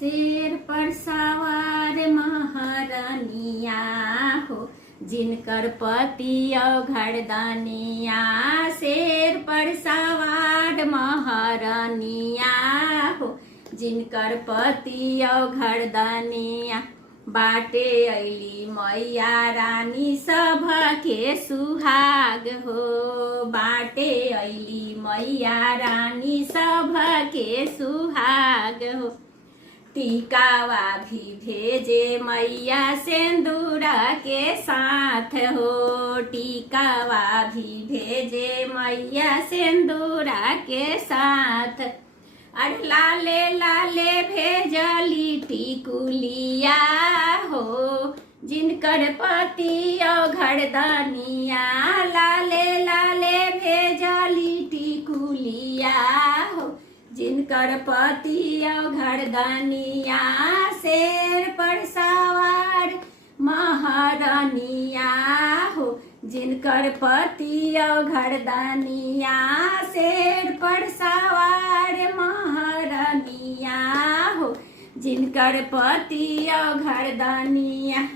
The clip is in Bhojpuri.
शेर पर सवार महारानिया हो, जिनकर पति घरदानिया। शेर पर सवार महारानिया हो, जिनकर पति घरदानिया। बाटे अली मैया रानी सभ के सुहाग हो, बाटे अली मैया रानी सभ के सुहाग हो। टिकावा भी भेजे मैया सिंदूरा के साथ हो, टिकावा भी भेजे मैया सिंदूरा के साथ। अरे लाले लाले भेजली टिकुलिया हो, जिनकर पति घरदानिया। लाले लाले भेजली टिकुलिया हो, जिनकर पति घरदानिया। शेर पर सवार महारानिया हो, जिनकर पति घरदानिया। शेर पर सवार महारानिया हो, जिनकर पति घरदानिया।